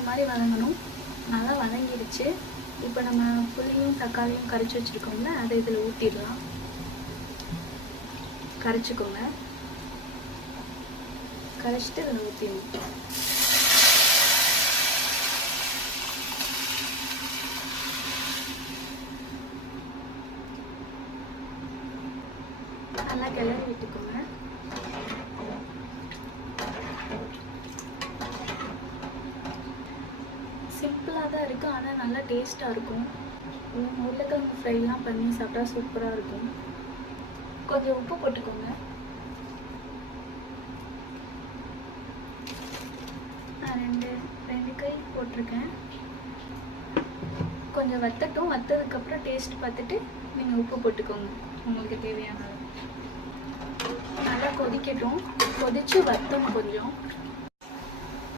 இந்த மாதிரி வதங்கணும். நல்லா வதங்கிடுச்சு. இப்போ நம்ம புளியும் தக்காளியும் கரைச்சி வச்சுருக்கோம்ல, அதை இதில் ஊற்றிடலாம். கரைச்சிக்கோங்க. கரைச்சிட்டு இதில் ஊற்றிடணும். நல்லா கிளறி விட்டுக்கோங்க. சிம்பிளாக தான் இருக்குது, ஆனால் நல்லா டேஸ்ட்டாக இருக்கும். உருளைக்கிழங்கு ஃப்ரைலாம் பண்ணி சாப்பிட்டா சூப்பராக இருக்கும். கொஞ்சம் உப்பு போட்டுக்கோங்க. நான் ரெண்டு கை போட்டிருக்கேன். கொஞ்சம் வத்தட்டும். வத்ததுக்கப்புறம் டேஸ்ட் பார்த்துட்டு நீங்கள் உப்பு போட்டுக்கோங்க உங்களுக்கு தேவையான. நல்லா கொதிக்கட்டும். கொதித்து வத்தணும் கொஞ்சம்.